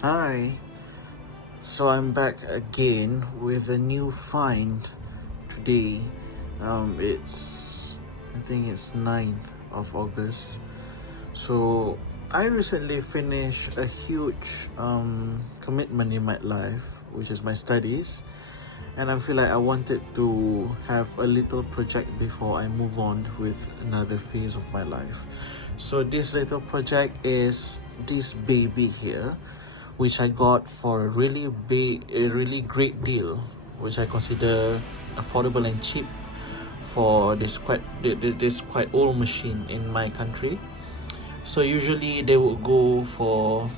Hi, so I'm back again with a new find today. I think it's 9th of August. So I recently finished a huge commitment in my life, which is my studies, and I feel like I wanted to have a little project before I move on with another phase of my life. So this little project is this baby here, which I got for a really great deal, which I consider affordable and cheap for this quite old machine in my country. So usually they would go for,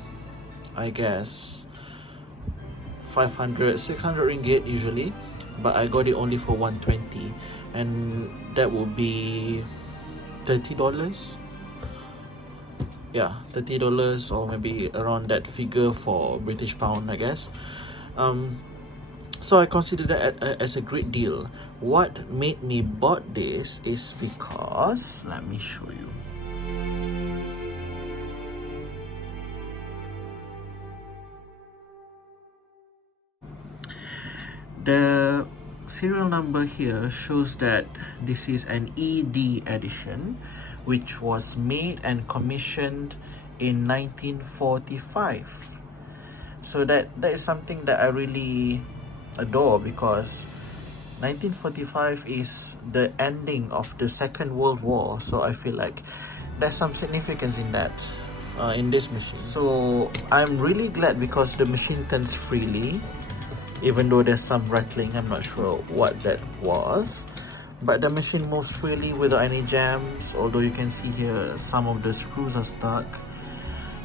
I guess, 500-600 ringgit usually, but I got it only for 120, and that would be $30. Yeah, $30 or maybe around that figure for British pound, I guess. So I consider that as a great deal. What made me bought this is because, let me show you. The serial number here shows that this is an ED edition, which was made and commissioned in 1945. So that is something that I really adore, because 1945 is the ending of the Second World War. So I feel like there's some significance in that, in this machine. So I'm really glad because the machine turns freely, even though there's some rattling. I'm not sure what that was, but the machine moves freely without any jams, although you can see here some of the screws are stuck.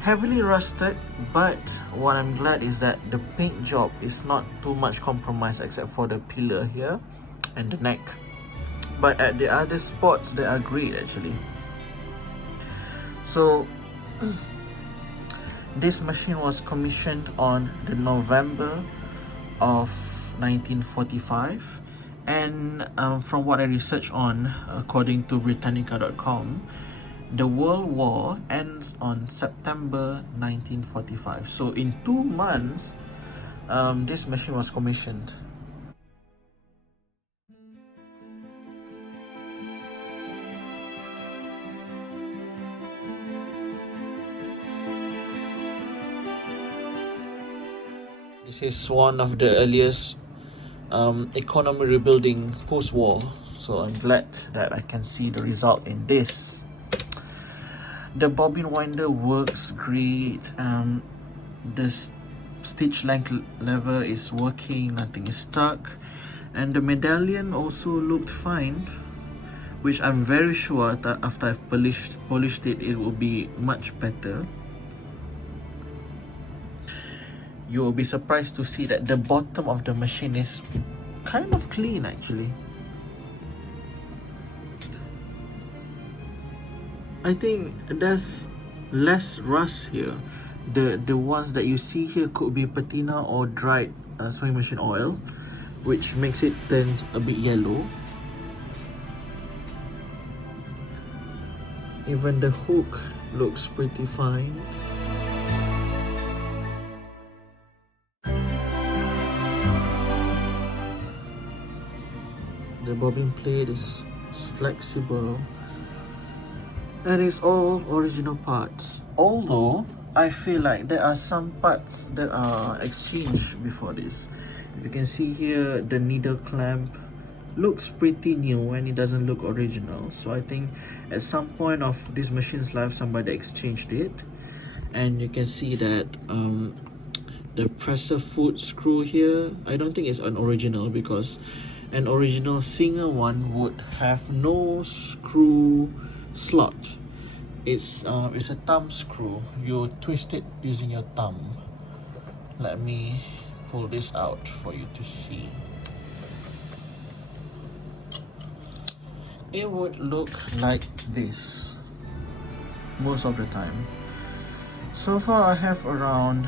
Heavily rusted, but what I'm glad is that the paint job is not too much compromised except for the pillar here and the neck. But at the other spots, they are great actually. So this machine was commissioned on the November of 1945, and from what I researched on, according to Britannica.com, the World War ends on September 1945. So in 2 months, this machine was commissioned. This is one of the earliest economy rebuilding post-war, so I'm glad that I can see the result in this. The bobbin winder works great. The stitch length lever is working, nothing is stuck, and the medallion also looked fine, which I'm very sure that after I've polished it, it will be much better. You will be surprised to see that the bottom of the machine is kind of clean actually. I think there's less rust here. The ones that you see here could be patina or dried sewing machine oil, which makes it turn a bit yellow. Even the hook looks pretty fine. The bobbin plate is flexible, and it's all original parts. Although I feel like there are some parts that are exchanged before this. If you can see here, the needle clamp looks pretty new and it doesn't look original. So I think at some point of this machine's life, somebody exchanged it. And you can see that the presser foot screw here, I don't think it's an original, because an original Singer one would have no screw slot. It's a thumb screw. You twist it using your thumb. Let me pull this out for you to see. It would look like this most of the time. So far I have around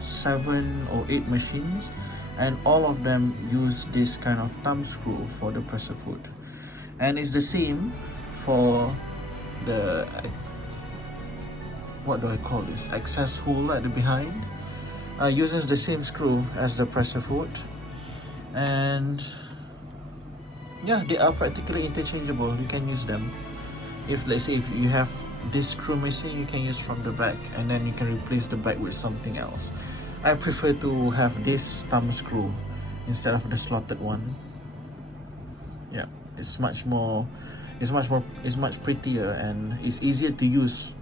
7 or 8 machines, and all of them use this kind of thumb screw for the presser foot, and it's the same for the, what do I call this, access hole at the behind. uses the same screw as the presser foot, and yeah, they are practically interchangeable. You can use them. If let's say if you have this screw missing, you can use from the back, and then you can replace the back with something else. I prefer to have this thumb screw instead of the slotted one. Yeah, it's much prettier, and it's easier to use.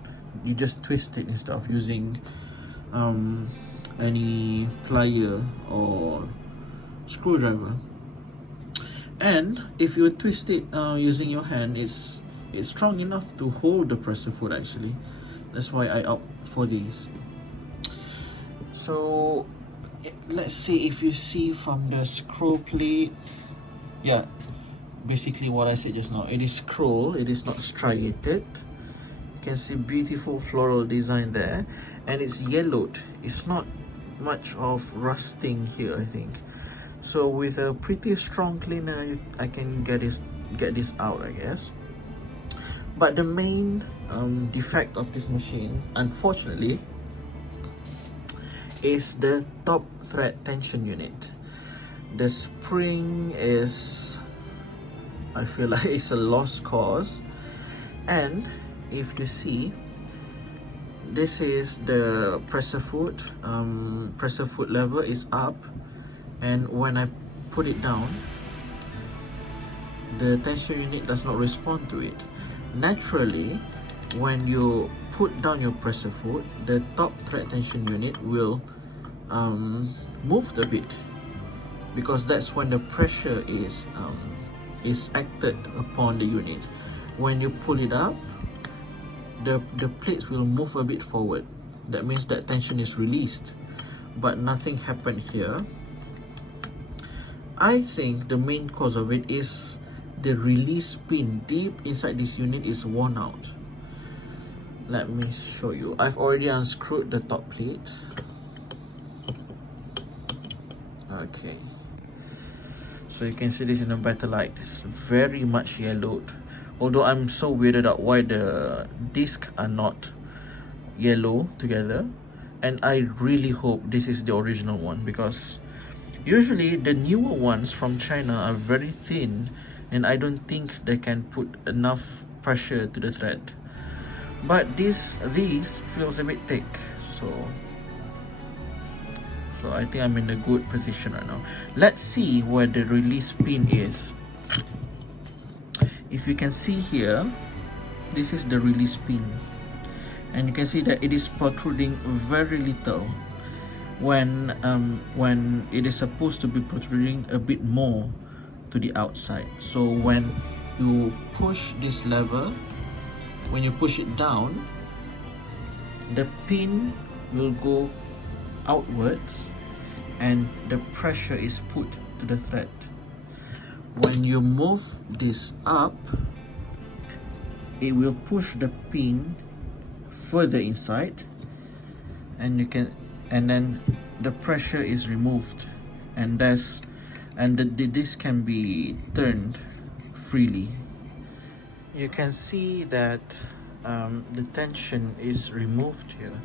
You just twist it instead of using any plier or screwdriver. And if you twist it using your hand, it's strong enough to hold the presser foot actually. That's why I opt for these. So let's see if you see from the scroll plate. Yeah, basically what I said just now, it is scroll, it is not striated. You can see beautiful floral design there, and it's yellowed. It's not much of rusting here, I think. So with a pretty strong cleaner, I can get this out, I guess. But the main defect of this machine, unfortunately, is the top thread tension unit. The spring is, I feel like it's a lost cause. And if you see, this is the presser foot. Presser foot lever is up, and when I put it down, the tension unit does not respond to it. Naturally, when you put down your presser foot, the top thread tension unit will move a bit, because that's when the pressure is acted upon the unit. When you pull it up, the plates will move a bit forward. That means that tension is released, but nothing happened here. I think the main cause of it is the release pin deep inside this unit is worn out. Let me show you. I've already unscrewed the top plate. Okay, so you can see this in a better light. It's very much yellowed, although I'm so weirded out why the discs are not yellow together. And I really hope this is the original one, because usually the newer ones from China are very thin, and I don't think they can put enough pressure to the thread. But these feels a bit thick, so I think I'm in a good position right now. Let's see where the release pin is. If you can see here, this is the release pin, and you can see that it is protruding very little when it is supposed to be protruding a bit more to the outside. So when you push this lever, when you push it down, the pin will go outwards and the pressure is put to the thread. When you move this up, it will push the pin further inside, and then the pressure is removed, and this can be turned freely. You can see that the tension is removed here,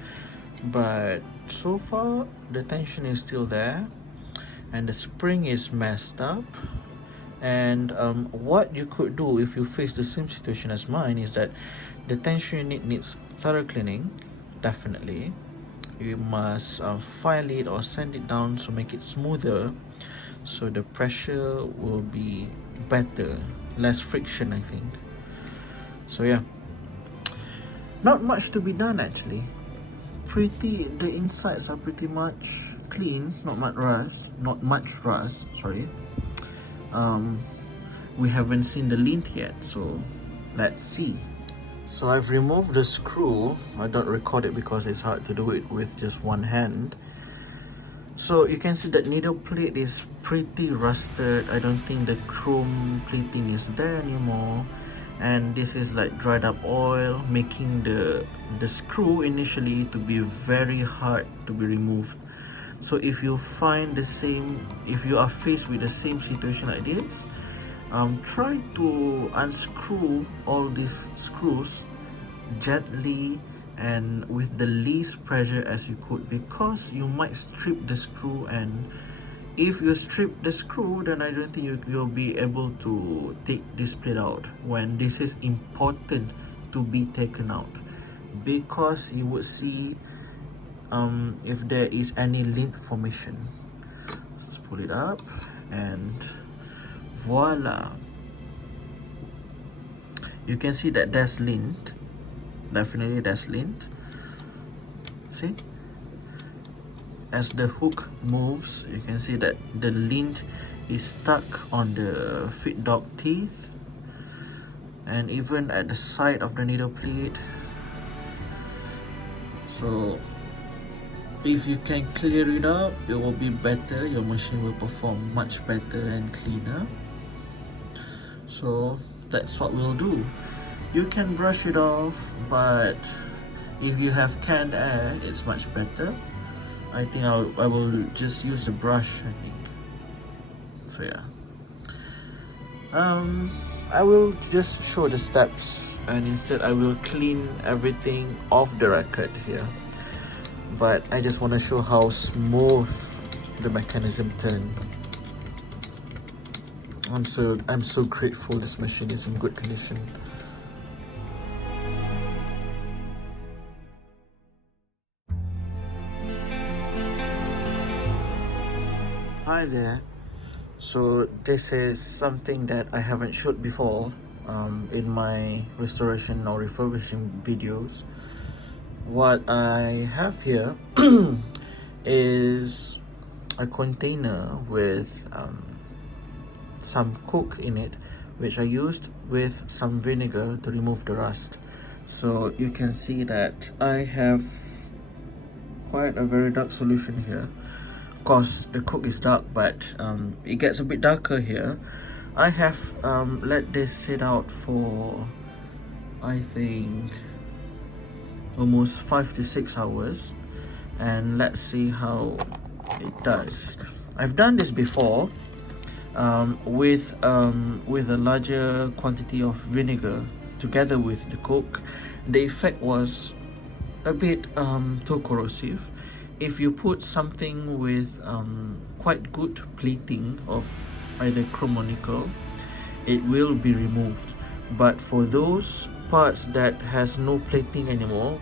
but so far the tension is still there, and the spring is messed up. And what you could do if you face the same situation as mine is that the tension unit needs thorough cleaning. Definitely, you must file it or sand it down to make it smoother, so the pressure will be better, less friction, I think. So yeah, not much to be done actually. The insides are pretty much clean, not much rust, sorry. We haven't seen the lint yet, so let's see. So I've removed the screw. I don't record it because it's hard to do it with just one hand. So you can see that needle plate is pretty rusted. I don't think the chrome plating is there anymore, and this is like dried up oil, making the screw initially to be very hard to be removed. So if you are faced with the same situation like this, try to unscrew all these screws gently and with the least pressure as you could, because you might strip the screw, and if you strip the screw, then I don't think you'll be able to take this plate out, when this is important to be taken out, because you would see if there is any lint formation. So let's pull it up, and voila, you can see that there's lint. Definitely there's lint. See, as the hook moves, you can see that the lint is stuck on the feed dog teeth, and even at the side of the needle plate. So if you can clear it up, it will be better. Your machine will perform much better and cleaner. So that's what we'll do. You can brush it off, but if you have canned air, it's much better. I think I will just use the brush, I think. So yeah, I will just show the steps, and instead I will clean everything off the record here. But I just want to show how smooth the mechanism turned. I'm so grateful this machine is in good condition. Hi there. So this is something that I haven't showed before in my restoration or refurbishing videos. What I have here is a container with some coke in it, which I used with some vinegar to remove the rust. So you can see that I have quite a very dark solution here. Of course the coke is dark, but it gets a bit darker here. I have let this sit out for, I think, almost 5 to 6 hours, and let's see how it does. I've done this before with a larger quantity of vinegar together with the coke. The effect was a bit too corrosive. If you put something with quite good plating of either chrome or nickel, it will be removed. But for those parts that has no plating anymore,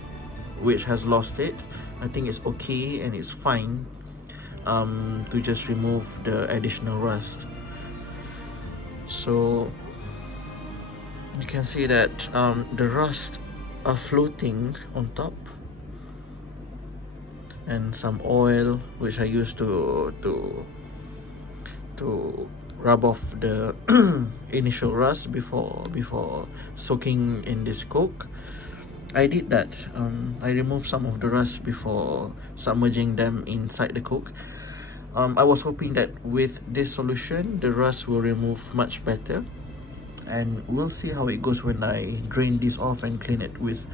which has lost it, I think it's okay and it's fine to just remove the additional rust. So you can see that the rust are floating on top, and some oil which I used to rub off the initial rust before soaking in this coke. I did that. I removed some of the rust before submerging them inside the coke. I was hoping that with this solution the rust will remove much better, and we'll see how it goes when I drain this off and clean it with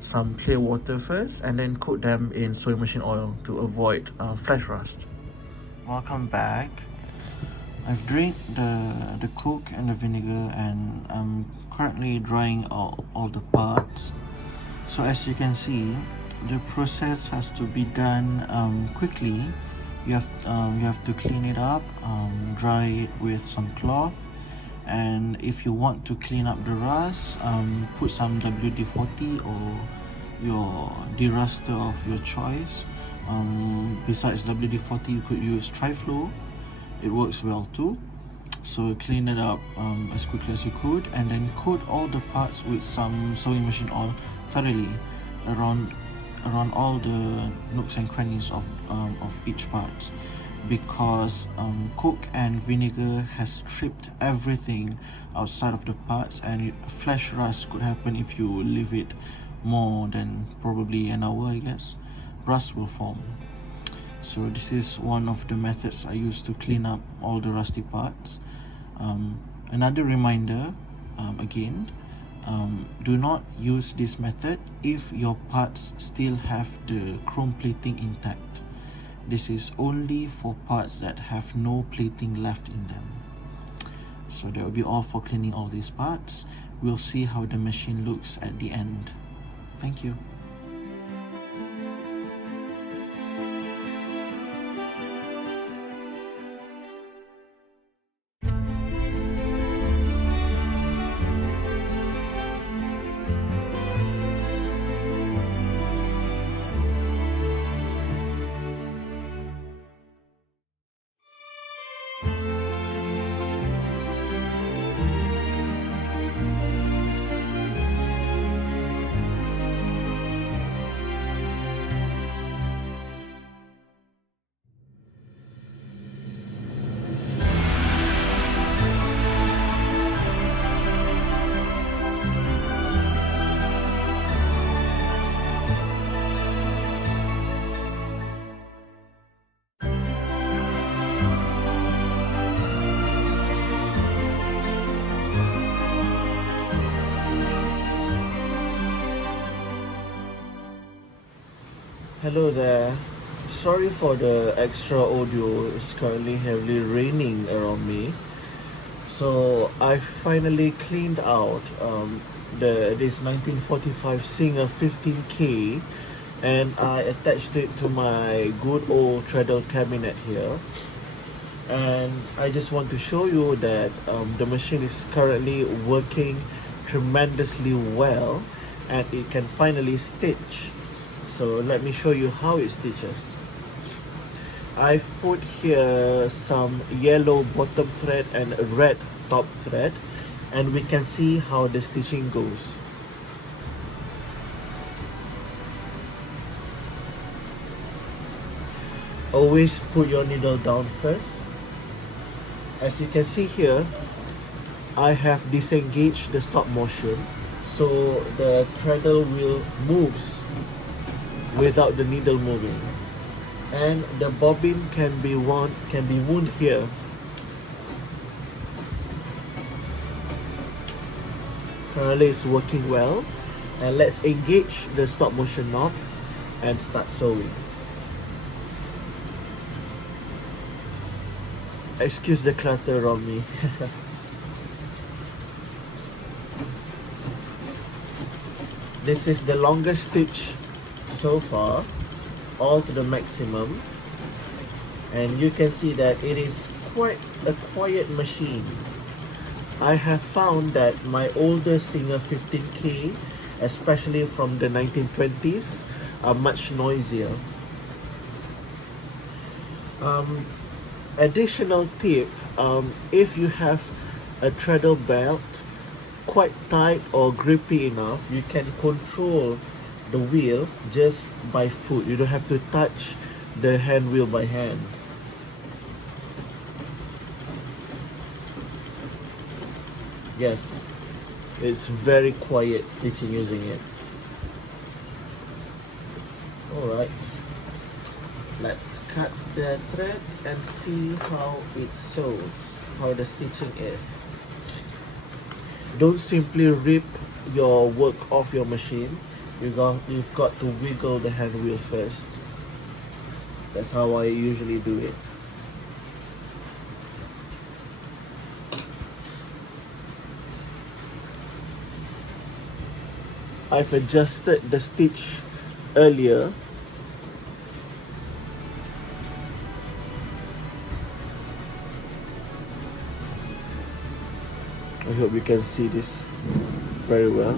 some clear water first, and then coat them in sewing machine oil to avoid flash rust. Welcome back. I've drained the coke and the vinegar, and I'm currently drying all the parts. So as you can see, the process has to be done quickly. You have to clean it up, dry it with some cloth, and if you want to clean up the rust, put some WD-40 or your deruster of your choice. Besides WD-40, you could use Triflow. It works well too. So clean it up as quickly as you could, and then coat all the parts with some sewing machine oil thoroughly around all the nooks and crannies of each part, because coke and vinegar has stripped everything outside of the parts, and flash rust could happen if you leave it more than probably an hour. I guess rust will form. So this is one of the methods I use to clean up all the rusty parts. Another reminder, again, do not use this method if your parts still have the chrome plating intact. This is only for parts that have no plating left in them. So that will be all for cleaning all these parts. We'll see how the machine looks at the end. Thank you. Hello there. Sorry for the extra audio. It's currently heavily raining around me. So I finally cleaned out this 1945 Singer 15K, and I attached it to my good old treadle cabinet here. And I just want to show you that the machine is currently working tremendously well, and it can finally stitch. So let me show you how it stitches. I've put here some yellow bottom thread and red top thread, and we can see how the stitching goes. Always put your needle down first. As you can see here, I have disengaged the stop motion, so the treadle wheel moves without the needle moving, and the bobbin can be wound here. Currently it's working well, and let's engage the stop motion knob and start sewing. Excuse the clutter around me. This is the longest stitch so far, all to the maximum, and you can see that it is quite a quiet machine. I have found that my older Singer 15K, especially from the 1920s, are much noisier. Additional tip, if you have a treadle belt quite tight or grippy enough, you can control the wheel just by foot. You don't have to touch the hand wheel by hand. Yes, it's very quiet stitching using it. Alright, let's cut the thread and see how it sews, how the stitching is. Don't simply rip your work off your machine. You've got to wiggle the hand wheel first. That's how I usually do it. I've adjusted the stitch earlier. I hope you can see this very well.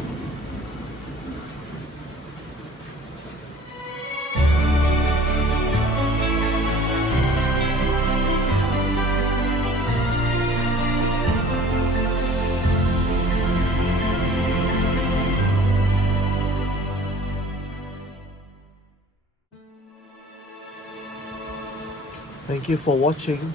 Thank you for watching.